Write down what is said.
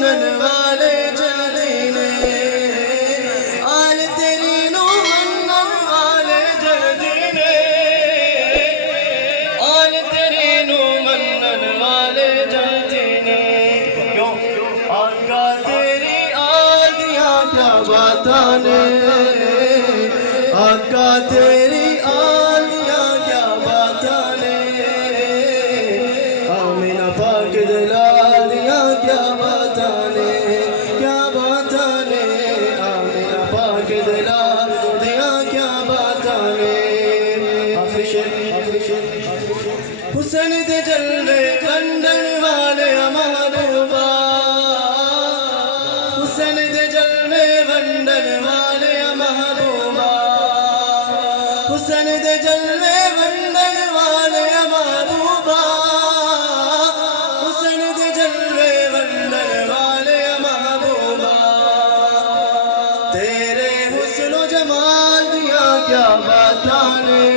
منن والے جلدی نے آل تیری نو منن والے جلدی نے آل تیری نو منن والے جلدی نے کیوں آقا تیری آلیاں کیا باتاں نے آقا تیری آلیاں کیا باتاں نے آمینہ پاک دلالیاں کیا باتاں نے کیا باتاں نے آمینہ پاک دلالیاں کیا باتاں نے آخری شعر حسن دے جلوے کھنڈن والے محبوبا حسن دے جلوے ونڈن والے محبوبا حسن دے جلوے ونڈن والے محبوبا حسن دے جلوے ونڈن والے محبوبا تیرے حسن و جمال دیا کیا باتاں نے